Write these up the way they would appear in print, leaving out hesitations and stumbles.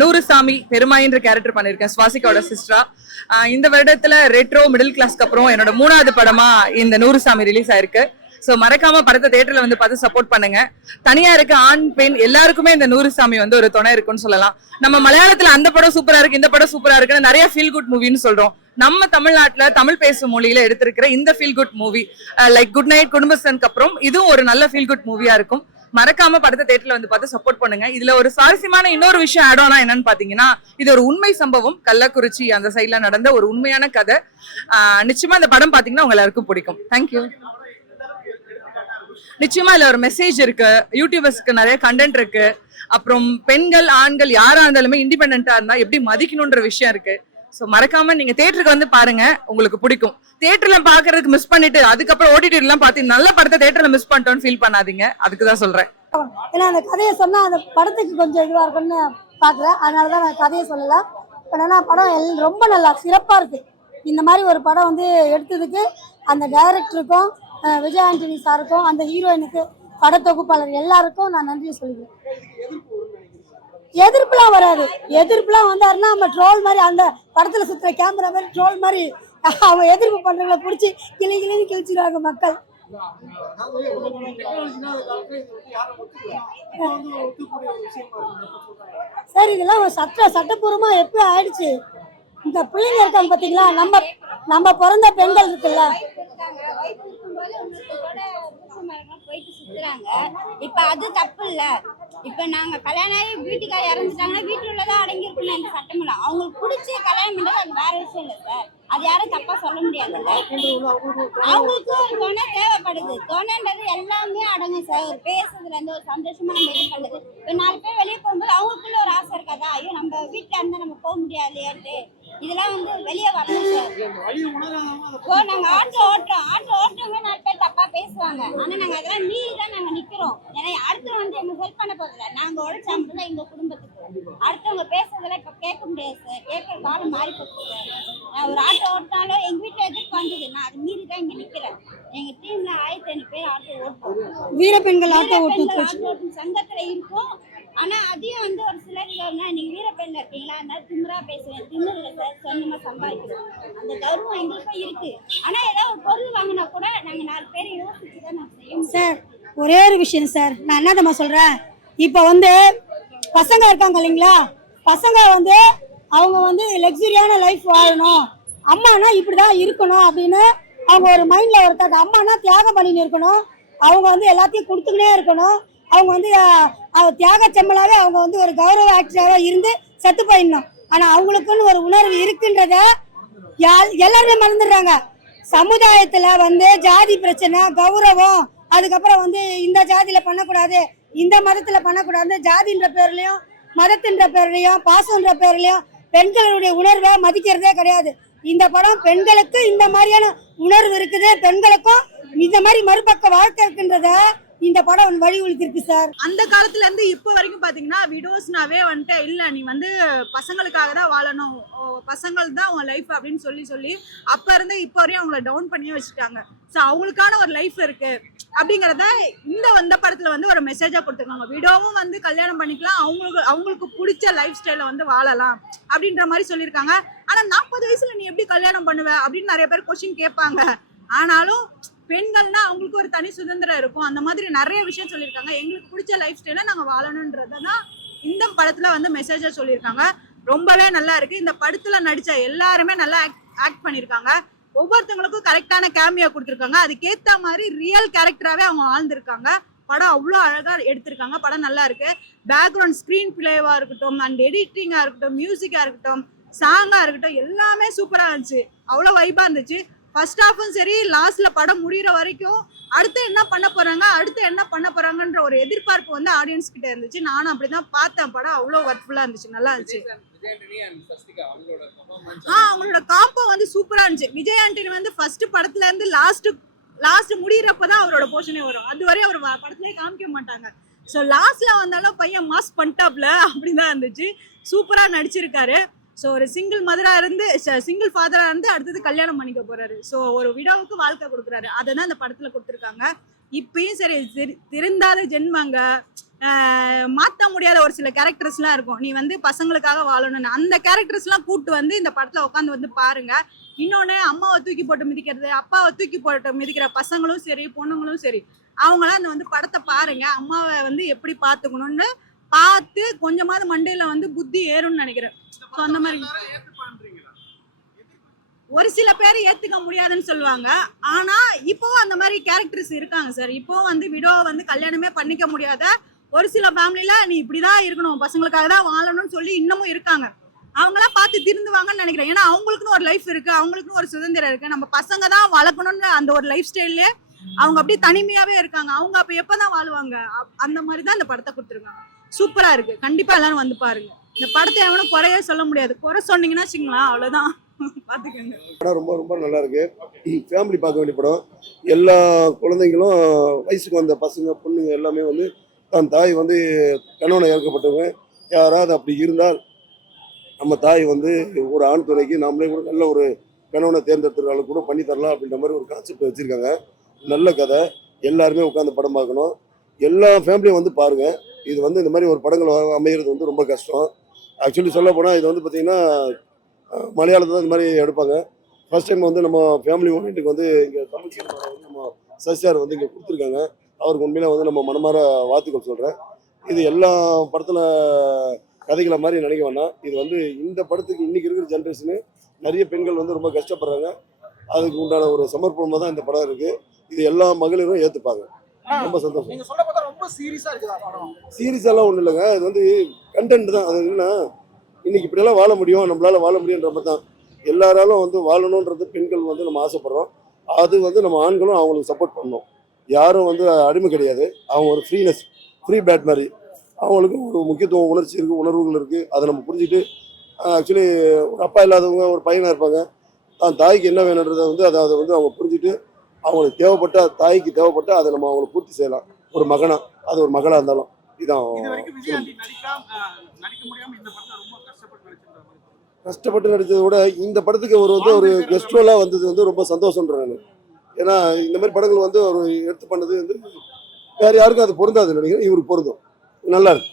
நூறுசாமி பெருமாயின்ற character பண்ணிருக்கேன் சுவாசிகாவோட சிஸ்டரா. இந்த வருடத்துல ரெட்ரோ மிடில் கிளாஸ்க்கு அப்புறம் என்னோட 3வது படமா இந்த நூறுசாமி ரிலீஸ் ஆயிருக்கு. சோ மறக்காம படத்தை தியேட்டர்ல வந்து பார்த்து சப்போர்ட் பண்ணுங்க. தனியா இருக்க ஆண் பெண் எல்லாருக்குமே இந்த நூறுசாமி வந்து ஒரு துணை இருக்குன்னு சொல்லலாம். நம்ம மலையாளத்துல அந்த படம் சூப்பரா இருக்கு, இந்த படம் சூப்பரா இருக்குன்னு நிறைய ஃபீல் குட் மூவின்னு சொல்றோம். நம்ம தமிழ்நாட்டுல தமிழ் பேசும் மொழியில எடுத்திருக்கிற இந்த feel good movie like good night குடும்பஸ்தனுக்கு அப்புறம் இதுவும் ஒரு நல்ல ஃபீல் குட் மூவியா இருக்கும். மறக்காம படத்தை தியேட்டர்ல வந்து பார்த்து சப்போர்ட் பண்ணுங்க. இதுல ஒரு சுவாரஸ்யமான இன்னொரு விஷயம் ஆட் ஆனா என்னன்னு பாத்தீங்கன்னா, இது ஒரு உண்மை சம்பவம். கள்ளக்குறிச்சி அந்த சைட்ல நடந்த ஒரு உண்மையான கதை. நிச்சயமா இந்த படம் பாத்தீங்கன்னா உங்க எல்லாருக்கும் பிடிக்கும். தேங்க்யூ. நிச்சயமா இதுல ஒரு மெசேஜ் இருக்கு, யூடியூபர்ஸ்க்கு நிறைய கண்டென்ட் இருக்கு, அப்புறம் பெண்கள் ஆண்கள் யாரா இருந்தாலுமே இண்டிபெண்டா இருந்தா எப்படி மதிக்கணும்ன்ற விஷயம் இருக்கு. சோ மறக்காம நீங்க தியேட்டருக்கு வந்து பாருங்க, உங்களுக்கு பிடிக்கும். தியேட்டர்ல பாக்குறதுக்கு மிஸ் பண்ணிட்டு அதுக்கப்புறம் ஓடிடி எல்லாம் பார்த்து நல்ல படத்தை தியேட்டர்ல மிஸ் பண்ணிட்டோம்னு ஃபீல் பண்ணாதீங்க. அதுக்குதான் சொல்றேன். ஏன்னா அந்த கதையை சொன்னா அந்த படத்துக்கு கொஞ்சம் இதுவா இருக்குன்னு பாக்குறேன், அதனாலதான் நான் கதையை சொல்லல. ஏன்னா படம் ரொம்ப நல்லா சிறப்பா இருக்கு. இந்த மாதிரி ஒரு படம் வந்து எடுத்ததுக்கு அந்த டைரக்டருக்கும் விஜய் ஆண்டனி சாருக்கும் அந்த ஹீரோயினுக்கு படத்தொகுப்பாளர் எல்லாருக்கும் நான் நன்றி சொல்லிக்கிறேன். எதிர்ப்புலாம் வராது. எதிர்ப்புலாம் வந்தாருன்னா நம்ம ட்ரோல் மாதிரி அந்த படத்துல சுத்துற கேமரா மாதிரி ட்ரோல் மாதிரி அவங்க எதிர்ப்பு பண்றவங்களை பிடிச்சி கிளின்னு கிழிச்சிருவாங்க மக்கள். சார் இதெல்லாம் சட்டப்பூர்வமா எப்ப ஆயிடுச்சு. இந்த பிள்ளைங்க இருக்காங்க பாத்தீங்களா, நம்ம பிறந்த பெண்கள் இருக்குல்ல, போயிட்டு சுத்துறாங்க. இப்ப அது தப்பு இல்ல. இப்ப நாங்க கல்யாணம் ஆகி வீட்டுக்கார இறந்துட்டாங்கன்னா வீட்டுல உள்ளதான் அடங்கி இருக்கணும். இந்த சட்டமில்ல அவங்களுக்கு பிடிச்ச கல்யாணம் பண்றது அது வேற விஷயம் இல்ல சார். அது யாரும் தப்பா சொல்ல முடியாதுல்ல. அவங்களுக்கு ஒரு துணை தேவைப்படுது. துணைன்றது எல்லாமே அடங்கும் சார். ஒரு பேசுறதுல இருந்து ஒரு சந்தோஷமா நம்ம இது பண்றது. இப்ப 4 பேர் வெளியே போகும்போது அவங்களுக்குள்ள ஒரு ஆசை இருக்காதா, ஐயோ நம்ம வீட்டுல இருந்தா நம்ம போக முடியாதுலேன்ட்டு. இதெல்லாம் வந்து வெளியே வரணும் சார். இப்போ நாங்க ஆட்டோ ஓட்டுறவங்க 4 பேர் தப்பா பேசுவாங்க. ஆனா நாங்க அதெல்லாம் மீறி தான் நாங்க நிக்கிறோம். ஏன்னா அடுத்தவங்க வந்து எங்க ஹெல்ப் பண்ண போறதில்ல. நாங்க உழைச்சாம்பல எங்க குடும்பத்துக்கு அடுத்தவங்க பேசுறதெல்லாம் இப்ப கேட்க முடியாது சார். கேட்கற காலம் மாறி போச்சு சார். நான் ஒரு ஆட்டோ ஓட்டினாலும் எங்க வீட்டுல எதிர்ப்பு வந்தது, நான் அது மீறி தான் இங்க நிக்கிறேன். எங்க டீம்ல 1500 பேர் ஆட்டோ ஓட்டுவோம். வீரப்பெண்கள் ஆட்டோ ஓட்டும் சங்கத்துல இருக்கும். ஆனா அதையும் வந்து ஒரு சிலர் நீங்க வீரப்பெண்ல இருக்கீங்களா, அதனால திமிரா பேசுவேன். திமிர்ல சார், சொந்தமா சம்பாதிக்கிறோம். அந்த கௌரவம் எங்களுக்கும் இருக்கு. ஆனா ஏதாவது ஒரு பொருள் வாங்கினா கூட நாங்க 4 பேர் யோசிச்சுதான் நான் செய்யணும் சார். ஒரே ஒரு விஷயம் சார், நான் என்னதம்மா சொல்றேன், இப்ப வந்து பசங்க இருக்காங்க இல்லைங்களா, பசங்க வந்து அவங்க வந்து லக்ஸுரியான லைஃப் வாழணும், அம்மானா இப்படிதான் இருக்கணும் அப்படின்னு அவங்க ஒரு மைண்ட்ல ஒருத்தாங்க. அம்மானா தியாகம் பண்ணின்னு இருக்கணும், அவங்க வந்து எல்லாத்தையும் கொடுத்துக்கினே இருக்கணும், அவங்க வந்து தியாக செம்மலாவே அவங்க வந்து ஒரு கௌரவ ஆக்டராக இருந்து செத்து போயிடணும். ஆனா அவங்களுக்குன்னு ஒரு உணர்வு இருக்குன்றத எல்லாருமே மறந்துடுறாங்க. சமுதாயத்துல வந்து ஜாதி பிரச்சனை, கௌரவம், அதுக்கப்புறம் வந்து இந்த ஜாதியில பண்ணக்கூடாது, இந்த மதத்துல பண்ணக்கூடாது, ஜாதின்ற பேர்லயும் மதத்தின்ற பேர்லயும் பாசம்ன்ற பேர்லயும் பெண்களுடைய உணர்வை மதிக்கிறதே கிடையாது. இந்த படம் பெண்களுக்கு இந்த மாதிரியான உணர்வு இருக்குது, பெண்களுக்கும் இந்த மாதிரி மறுபக்க வாழ்க்கை இருக்குன்றத இந்த படம் வழிவகுத்திருக்கு சார். அந்த காலத்துல இருந்து இப்ப வரைக்கும் பாத்தீங்கன்னா விடோஸ்னாவே வந்துட்டு இல்ல நீ வந்து பசங்களுக்காக தான் வாழணும், பசங்கள் தான் உன் லைஃப் அப்படின்னு சொல்லி அப்ப இருந்து இப்ப வரையும் அவங்கள டவுன் பண்ணியே வச்சுட்டாங்க. ஸோ அவங்களுக்கான ஒரு லைஃப் இருக்கு அப்படிங்கிறத இந்த படத்துல வந்து ஒரு மெசேஜா கொடுத்துருக்காங்க. விடோவும் வந்து கல்யாணம் பண்ணிக்கலாம், அவங்களுக்கு பிடிச்ச லைஃப் ஸ்டைல வந்து வாழலாம் அப்படின்ற மாதிரி சொல்லியிருக்காங்க. ஆனா 40 வயசுல நீ எப்படி கல்யாணம் பண்ணுவ அப்படின்னு நிறைய பேர் கொஸ்டின் கேட்பாங்க. ஆனாலும் பெண்கள்னா அவங்களுக்கு ஒரு தனி சுதந்திரம் இருக்கும். அந்த மாதிரி நிறைய விஷயம் சொல்லியிருக்காங்க. எங்களுக்கு பிடிச்ச லைஃப் ஸ்டைல நாங்க வாழணும்ன்றதான் இந்த படத்துல வந்து மெசேஜா சொல்லியிருக்காங்க. ரொம்பவே நல்லா இருக்கு. இந்த படத்துல நடிச்ச எல்லாருமே நல்லா ஆக்ட் பண்ணியிருக்காங்க. ஒவ்வொருத்தவங்களுக்கும் கரெக்டான கேமியா கொடுத்துருக்காங்க. அதுக்கேற்ற மாதிரி ரியல் கேரக்டராகவே அவங்க வாழ்ந்துருக்காங்க. படம் அவ்வளோ அழகா எடுத்திருக்காங்க. படம் நல்லா இருக்கு. பேக்ரவுண்ட் ஸ்க்ரீன் பிளேவா இருக்கட்டும், அண்ட் எடிட்டிங்கா இருக்கட்டும், மியூசிக்கா இருக்கட்டும், சாங்கா இருக்கட்டும், எல்லாமே சூப்பரா இருந்துச்சு. அவ்வளோ வைபா இருந்துச்சு. ஃபர்ஸ்ட் ஹாஃபும் சரி, லாஸ்ட்ல படம் முடிகிற வரைக்கும் அடுத்து என்ன பண்ண போறாங்கன்ற ஒரு எதிர்பார்ப்பு வந்து ஆடியன்ஸ் கிட்ட இருந்துச்சு. நானும் அப்படிதான் பார்த்தேன். படம் அவ்வளோ ஒர்க்ஃபுல்லா இருந்துச்சு, நல்லா இருந்துச்சு. அவங்களோட காம்போ வந்து சூப்பரா இருந்துச்சு. விஜய் ஆண்டனி வந்து ஃபர்ஸ்ட் படத்துல இருந்து லாஸ்ட் முடிகிறப்பதான் அவரோட போர்ஷனே வரும். அது அவர் படத்துலயே காமிக்க மாட்டாங்க. ஸோ லாஸ்ட்ல வந்தாலும் பையன் மாஸ் பண்ணிட்டாப்ல அப்படிதான் இருந்துச்சு. சூப்பரா நடிச்சிருக்காரு. ஸோ ஒரு சிங்கிள் ஃபாதரா இருந்து அடுத்தது கல்யாணம் பண்ணிக்க போறாரு. ஸோ ஒரு விடோவுக்கு வாழ்க்கை கொடுக்குறாரு. அதை தான் இந்த படத்துல கொடுத்துருக்காங்க. இப்பயும் சரி திருந்தாத ஜென்மங்க, மாற்ற முடியாத ஒரு சில கேரக்டர்ஸ்லாம் இருக்கும். நீ வந்து பசங்களுக்காக வாழணும்னு அந்த கேரக்டர்ஸ்லாம் கூட்டு வந்து இந்த படத்தில் உட்காந்து வந்து பாருங்க. இன்னொன்று, அம்மாவை தூக்கி போட்டு மிதிக்கிறது, அப்பாவை தூக்கி போட்டு மிதிக்கிற பசங்களும் சரி பொண்ணுங்களும் சரி, அவங்களாம் அந்த வந்து படத்தை பாருங்க. அம்மாவை வந்து எப்படி பார்த்துக்கணும்னு பார்த்து கொஞ்சமாவது மண்டையில வந்து புத்தி ஏறும்னு நினைக்கிறேன். ஸோ அந்த மாதிரி ஒரு சில பேர் ஏத்துக்க முடியாதுன்னு சொல்லுவாங்க. ஆனா இப்போவும் அந்த மாதிரி கேரக்டர்ஸ் இருக்காங்க சார். இப்போ வந்து விடோவை வந்து கல்யாணமே பண்ணிக்க முடியாத ஒரு சில ஃபேமிலியில நீ இப்படிதான் இருக்கணும், பசங்களுக்காக தான் வாழணும்னு சொல்லி இன்னமும் இருக்காங்க. அவங்களாம் பார்த்து திருந்துவாங்கன்னு நினைக்கிறேன். ஏன்னா அவங்களுக்குன்னு ஒரு லைஃப் இருக்கு, அவங்களுக்குன்னு ஒரு சுதந்திரம் இருக்கு. நம்ம பசங்க தான் வளர்க்கணும்னு அந்த ஒரு லைஃப் ஸ்டைல்லே அவங்க அப்படியே தனிமையாவே இருக்காங்க. அவங்க அப்ப எப்பதான் வாழுவாங்க? அந்த மாதிரி தான் இந்த படத்தை கொடுத்துருக்காங்க. சூப்பரா இருக்கு. கண்டிப்பா எல்லாரும் வந்து பாருங்க. இந்த படத்தை எவனும் குறைய சொல்ல முடியாது. குறை சொன்னீங்கன்னா வச்சுங்களா, அவ்வளவுதான். பாத்துக்கோங்க. படம் ரொம்ப ரொம்ப நல்லா இருக்கு. ஃபேமிலி பார்க்க வேண்டிய படம். எல்லா குழந்தைங்களும் வயசுக்கு வந்த பசங்க பொண்ணுங்க எல்லாமே வந்து தன் தாய் வந்து கணவனை இறக்கப்பட்டவங்க யாராவது அப்படி இருந்தால் நம்ம தாய் வந்து ஒரு ஆண் துணைக்கு நாமளே கூட நல்ல ஒரு கணவனை தேர்ந்தெடுத்துறாலும் கூட பண்ணி தரலாம் அப்படின்ற மாதிரி ஒரு கான்செப்ட் வச்சுருக்காங்க. நல்ல கதை. எல்லாருமே உட்காந்து படம் பார்க்கணும். எல்லா ஃபேமிலியும் வந்து பாருங்கள். இது வந்து இந்த மாதிரி ஒரு படங்கள் அமைகிறது வந்து ரொம்ப கஷ்டம். ஆக்சுவலி சொல்ல போனால் இது வந்து பார்த்திங்கன்னா மலையாளத்தில் தான் இந்த மாதிரி எடுப்பாங்க. ஃபர்ஸ்ட் டைம் வந்து நம்ம ஃபேமிலி ஓரியன்ட்டுக்கு வந்து இங்கே தமிழ் சினிமாவில் வந்து நம்ம சசியார் வந்து இங்கே கொடுத்துருக்காங்க. அவருக்கு உண்மையில வந்து நம்ம மனமார வாழ்த்துக்கள் சொல்கிறேன். இது எல்லா படத்தில் கதைகளை மாதிரி நினைக்க வேண்டாம். இது வந்து இந்த படத்துக்கு இன்றைக்கி இருக்கிற ஜென்ரேஷனு நிறைய பெண்கள் வந்து ரொம்ப கஷ்டப்படுறாங்க. அதுக்கு உண்டான ஒரு சமர்ப்பணமாக தான் இந்த படம் இருக்குது. இது எல்லா மகளிரும் ஏற்றுப்பாங்க. ரொம்ப சந்தோஷம். நீங்க சொல்ல பார்த்தா ரொம்ப சீரியஸா இருக்குதா படம்? சீரியஸெல்லாம் ஒன்றும் இல்லைங்க. இது வந்து கண்டென்ட் தான். அது என்னன்னா இன்னைக்கு இப்படியெல்லாம் வாழ முடியும், நம்மளால வாழ முடியுன்ற மாதிரி தான். எல்லாராலும் வந்து வாழணுன்றது பெண்கள் வந்து நம்ம ஆசைப்படுறோம். அது வந்து நம்ம ஆண்களும் அவங்களுக்கு சப்போர்ட் பண்ணணும். யாரும் வந்து அடிமை கிடையாது. அவங்க ஒரு ஃப்ரீ பேட் மாதிரி. அவங்களுக்கு ஒரு முக்கியத்துவம் உணர்ச்சி இருக்குது, உணர்வுகள் இருக்குது. அதை நம்ம புரிஞ்சுட்டு ஆக்சுவலி ஒரு அப்பா இல்லாதவங்க ஒரு பையனாக இருப்பாங்க. தாய்க்கு என்ன வேணுன்றதை வந்து அதை வந்து அவங்க புரிஞ்சுட்டு அவங்களுக்கு தேவைப்பட்ட தாய்க்கு தேவைப்பட்ட அதை நம்ம அவங்களுக்கு பூர்த்தி செய்யலாம். ஒரு மகனா அது ஒரு மகளாக இருந்தாலும் இதான். கஷ்டப்பட்டு நடிச்சதை விட இந்த படத்துக்கு ஒரு கெஸ்ட் ரோலாக வந்தது வந்து ரொம்ப சந்தோஷம்ன்றேன் நான். ஏன்னா இந்த மாதிரி படங்கள் வந்து ஒரு எடுத்து பண்ணது வந்து வேற யாருக்கும் அது பொருந்தாது நினைக்கிறேன். இவருக்கு பொருந்தும். நல்லா இருக்கு.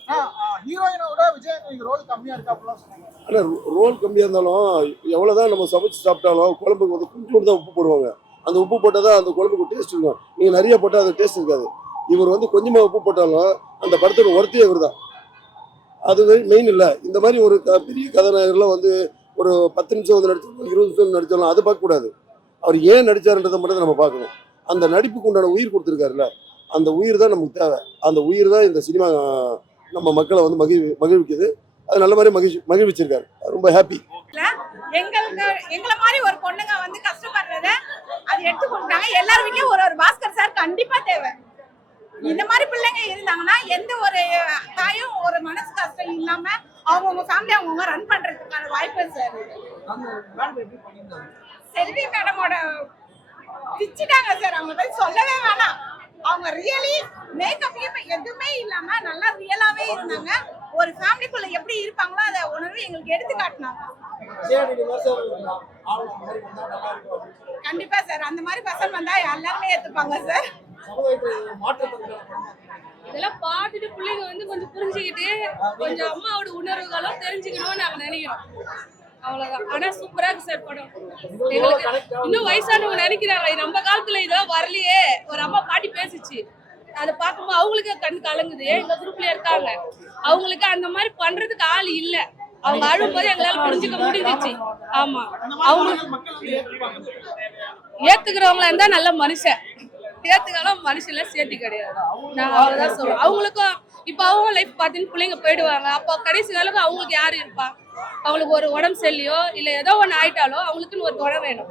ஆனால் ரோல் கம்மியாக இருந்தாலும் எவ்வளோதான் நம்ம சமைச்சு சாப்பிட்டாலும் குழம்புக்கு வந்து கொஞ்சோண்டு தான் உப்பு போடுவாங்க. அந்த உப்பு போட்டால் தான் அந்த குழம்புக்கு டேஸ்ட் இருக்கும். நீங்கள் நிறைய போட்டால் அது டேஸ்ட் இருக்காது. இவர் வந்து கொஞ்சமாக உப்பு போட்டாலும் அந்த படத்தோட ஒர்த்தியே இவர் தான். அது மெயின் இல்லை. இந்த மாதிரி ஒரு பெரிய கதாநாயகர்லாம் வந்து ஒரு 10 நிமிஷம் வந்து நடிச்சாலும் 20 நிமிஷம் நடித்தாலும் அதை பார்க்கக்கூடாது. அவர் ஏன் நடித்தாருன்றதை மட்டும் நம்ம பார்க்கணும். அந்த நடிப்புக்கு உண்டான உயிர் கொடுத்துருக்காருல்ல, அந்த உயிர் தான் நமக்கு தேவை. அந்த உயிர் தான் இந்த சினிமா நம்ம மக்களை வந்து மகிழ்விக்குது. அது நல்ல மாதிரி மகிழ்விச்சிருக்காரு. ரொம்ப ஹாப்பி. எங்களை மாதிரி ஒரு பொண்ணுங்க வந்து கஷ்டப்படுறத அது எடுத்து கொடுத்தாங்க. எல்லார் வீட்லயும் ஒரு பாஸ்கர் சார் கண்டிப்பா தேவை. இந்த மாதிரி பிள்ளைங்க இருந்தாங்கன்னா எந்த ஒரு தாயும் ஒரு மனசு கஷ்டம் இல்லாம அவங்கவுங்க ஃபேமிலி அவங்கவுங்க ரன் பண்றதுக்கான வாய்ப்பு சார். செல்வி மேடமோட பிச்சுட்டாங்க சார். அவங்க போய் சொல்லவே வேணாம். அவங்க ரியலி மேக்கப்லயும் எதுவுமே இல்லாம நல்லா ரியலாவே இருந்தாங்க. ஒரு ஃபேமிலிக்குள்ள எப்படி இருப்பாங்களோ அதை உணர்வு எங்களுக்கு எடுத்து காட்டினாங்க. கண்டிப்பா சார். அந்த மாதிரி பசங்க வந்தா எல்லாருமே ஏத்துப்பாங்க சார். இதெல்லாம் பார்த்துட்டு பிள்ளைங்க வந்து கொஞ்சம் புரிஞ்சுக்கிட்டு கொஞ்சம் அம்மாவோட உணர்வுகளும் தெரிஞ்சுக்கணும்னு நாங்க நினைக்கிறோம். அவ்வளவுதான். ஆனா சூப்பரா இருக்கு சார் படம். எங்களுக்கு இன்னும் வயசானவங்க நினைக்கிறாங்க நம்ம காலத்துல இதெல்லாம் வரலையே. ஒரு அம்மா பாட்டி பேசிச்சு, அதை பார்க்கும்போது அவங்களுக்கு கண் கலங்குது. எங்க குரூப்ல இருக்காங்க, அவங்களுக்கு அந்த மாதிரி பண்றதுக்கு ஆள் இல்ல. அவங்க அழும்போது எங்களால புரிஞ்சுக்க முடிஞ்சிச்சு. ஆமா, அவங்க ஏத்துக்கிறவங்களா இருந்தா நல்ல மனுஷன். ஏத்துக்கலாம் மனுஷன்ல சேர்த்து கிடையாது. நாங்க அவ்வளவுதான் சொல்றோம். அவங்களுக்கும் இப்ப அவங்க லைஃப் பார்த்தீங்கன்னா பிள்ளைங்க போயிடுவாங்க. அப்போ கடைசி காலத்துக்கு அவங்களுக்கு யாரு இருப்பா? அவங்களுக்கு ஒரு உடம்பு சரியில்லையோ இல்ல ஏதோ ஒண்ணு ஆயிட்டாலோ அவங்களுக்குன்னு ஒரு துணை வேணும்.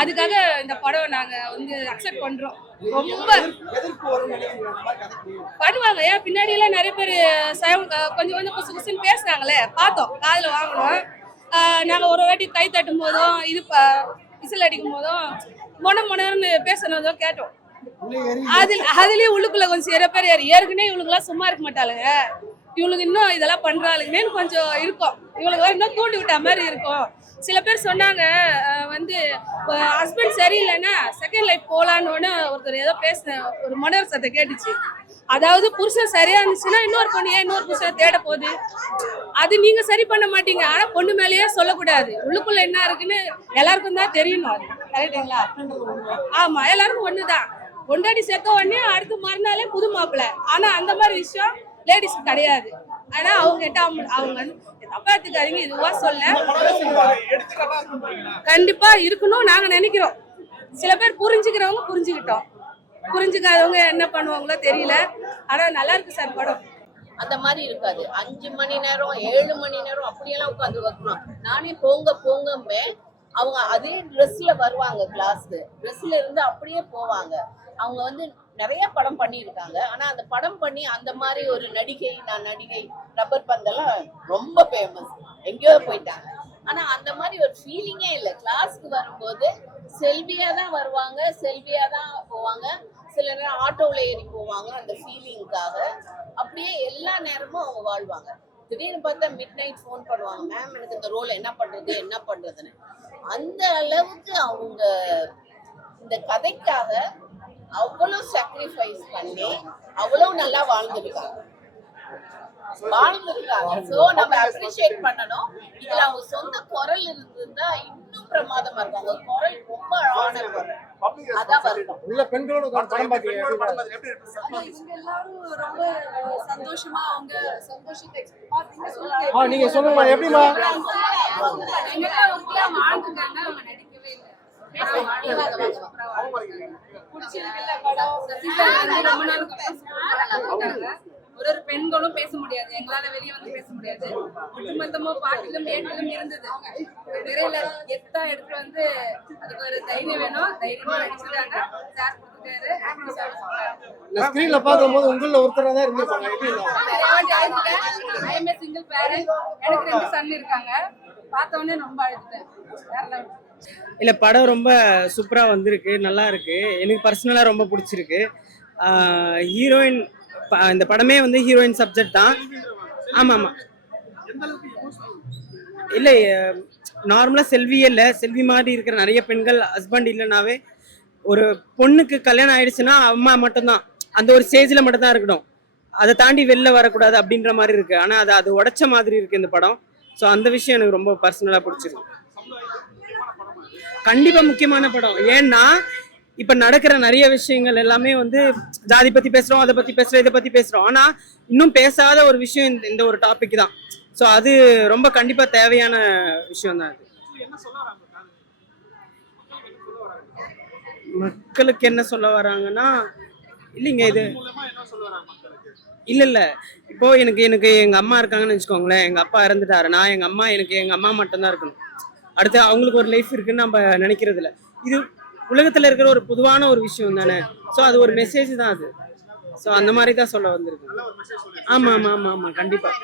அதுக்காக இந்த படம் நாங்க வந்து அக்செப்ட் பண்றோம். ரொம்ப பண்ணுவாங்க. ஏன் பின்னாடி எல்லாம் நிறைய பேர் கொஞ்சம் கொஞ்சம் குசு குசுன்னு பேசுனாங்களே, பார்த்தோம், காதுல வாங்கணும். நாங்க ஒரு வாட்டி கை தட்டும் போதும் இது விசில் அடிக்கும் போதும் மொனர்னு பேசுனதும் கேட்டோம். அதுலயே உள்ளுக்குள்ள கொஞ்சம் சில பேர் ஏற்கனவே இவளுக்குலாம் சும்மா இருக்க மாட்டாளுங்க, இவளுக்கு இன்னும் இதெல்லாம் பண்றாளுங்கன்னு கொஞ்சம் இருக்கும். இவளுக்கு இன்னும் தூண்டி விட்ட மாதிரி இருக்கும். சில பேர் சொன்னாங்க வந்து ஹஸ்பண்ட் சரியில்லைன்னா செகண்ட் லைஃப் போலான்னு ஒருத்தர் ஏதோ பேசின ஒரு மனர் சத்தை கேட்டுச்சு. அதாவது புருஷன் சரியா இருந்துச்சுன்னா இன்னொரு பொண்ணு ஏன் இன்னொரு புருஷனை தேட போகுது, அது நீங்க சரி பண்ண மாட்டீங்க. ஆனா பொண்ணு மேலேயே சொல்லக்கூடாது, உள்ளுக்குள்ள என்ன இருக்குன்னு எல்லாருக்கும் தான் தெரியணும். அது கரெக்டுங்களா? ஆமா, எல்லாருக்கும் ஒண்ணுதான். பொண்டாடி சேர்க்க உடனே அடுத்து மறுநாளே புது மாப்பிள்ளை. ஆனா அந்த மாதிரி விஷயம் லேடிஸ்க்கு கிடையாது. ஆனா அவங்க கிட்ட அவங்க வந்து தப்பா எடுத்துக்காதீங்க, இதுவா சொல்ல கண்டிப்பா இருக்கணும் நாங்க நினைக்கிறோம். சில பேர் புரிஞ்சுக்கிறவங்க புரிஞ்சுக்கிட்டோம், புரிஞ்சுக்காதவங்க என்ன பண்ணுவாங்களோ தெரியல. ஆனா நல்லா இருக்கு சார் படம். அந்த மாதிரி இருக்காது. 5 மணி நேரம் 7 மணி நேரம் அப்படியெல்லாம் உட்காந்து வைக்கணும். நானே போங்கமே அவங்க அதே ட்ரெஸ்ல வருவாங்க, கிளாஸ்க்கு ட்ரெஸ்ல இருந்து அப்படியே போவாங்க. அவங்க வந்து நிறைய படம் பண்ணியிருக்காங்க. ஆனா அந்த படம் பண்ணி அந்த மாதிரி ஒரு நான் நடிகை ரப்பர் பந்தெல்லாம் ரொம்ப ஃபேமஸ், எங்கேயோ போயிட்டாங்க. ஆனா அந்த மாதிரி ஒரு ஃபீலிங்கே இல்லை. கிளாஸ்க்கு வரும்போது செல்வியா தான் வருவாங்க, செல்வியா தான் போவாங்க. சில நேரம் ஆட்டோவில் ஏறி போவாங்க அந்த ஃபீலிங்காக. அப்படியே எல்லா நேரமும் அவங்க வாழ்வாங்க. திடீர்னு பார்த்தா மிட் நைட் ஃபோன் பண்ணுவாங்க, மேம் எனக்கு இந்த ரோல் என்ன பண்றதுன்னு. அந்த அளவுக்கு அவங்க இந்த கதைக்காக அவ்வளவு சாக்ரிஃபைஸ் பண்ணி அவ்வளவு நல்லா வாழ்ந்திருக்காங்க. சோ நம்ம அப்ரிஷியேட் பண்ணணும். இதுல அவங்க சொந்த குரல் இருந்திருந்தா இன்னும் பிரமாதமா இருக்கும். அவங்க குரல் ரொம்ப அழகான குரல். அதான் வரணும். உள்ள பெண்களோட படம் பாத்தீங்க. இவங்க எல்லாரும் ரொம்ப சந்தோஷமா அவங்க சந்தோஷத்தை பாத்தீங்கன்னா நீங்க சொல்லுங்க எப்படிமா வாழ்ந்துட்டாங்க. அவங்க நடிக்கவே இல்லை. பிடிச்சிருக்குல்ல படம். ரொம்ப நாளுக்கு அப்புறம் ஒரு பெண்களும் பேச முடியாது, எங்களால வெளியே வந்து பேச முடியாது. ஒட்டுமொத்தமா பாட்டிலும் ஏட்டிலும் இருந்தது. நிறைய எத்தா எடுத்து வந்து அதுக்கு ஒரு தைரியம் வேணும். தைரியமா நடிச்சிருக்காங்க. சார் கொடுத்துட்டாரு. ஆக்டிங் சார் நான் ஸ்கிரீன்ல பாக்கும்போது உங்கள ஒருத்தரா தான் இருந்திருப்பாங்க. I am single parent. எனக்கு 2 சன் இருக்காங்க. பார்த்த உடனே ரொம்ப அழுதுட்டேன். இல்லை, படம் ரொம்ப சூப்பராக வந்திருக்கு, நல்லா இருக்கு. எனக்கு பர்சனலாக ரொம்ப பிடிச்சிருக்கு. ஹீரோயின் இந்த படமே வந்து ஹீரோயின் சப்ஜெக்ட் தான். ஆமாம். இல்லை, நார்மலாக செல்வியே இல்லை, செல்வி மாதிரி இருக்கிற நிறைய பெண்கள் ஹஸ்பண்ட் இல்லைனாவே ஒரு பொண்ணுக்கு கல்யாணம் ஆயிடுச்சுன்னா அம்மா மட்டும்தான் அந்த ஒரு ஸ்டேஜில் மட்டும்தான் இருக்கணும், அதை தாண்டி வெளில வரக்கூடாது அப்படின்ற மாதிரி இருக்கு. ஆனால் அது உடைச்ச மாதிரி இருக்கு இந்த படம். ஸோ அந்த விஷயம் எனக்கு ரொம்ப பர்சனலாக பிடிச்சிருக்கு. கண்டிப்பாக முக்கியமான படம். ஏன்னா இப்போ நடக்கிற நிறைய விஷயங்கள் எல்லாமே வந்து ஜாதி பற்றி பேசுகிறோம், அதை பற்றி பேசுகிறோம், இதை பற்றி பேசுகிறோம். ஆனால் இன்னும் பேசாத ஒரு விஷயம் இந்த ஒரு டாபிக் தான். ஸோ அது ரொம்ப கண்டிப்பாக தேவையான விஷயம் தான். அது மக்களுக்கு என்ன சொல்ல வராங்கன்னா, இல்லைங்க இது இல்லை இப்போ எனக்கு எங்கள் அம்மா இருக்காங்கன்னு வச்சுக்கோங்களேன். எங்கள் அப்பா இறந்துட்டாருன்னா எங்கள் அம்மா மட்டும்தான் இருக்கணும். அடுத்து அவங்களுக்கு ஒரு லைஃப் இருக்குன்னு நம்ம நினைக்கிறது இல்லை. இது உலகத்தில் இருக்கிற ஒரு பொதுவான ஒரு விஷயம் தானே. ஸோ அது ஒரு மெசேஜ் தான் அது. ஸோ அந்த மாதிரி தான் சொல்ல வந்திருக்கு. ஆமாம் கண்டிப்பாக.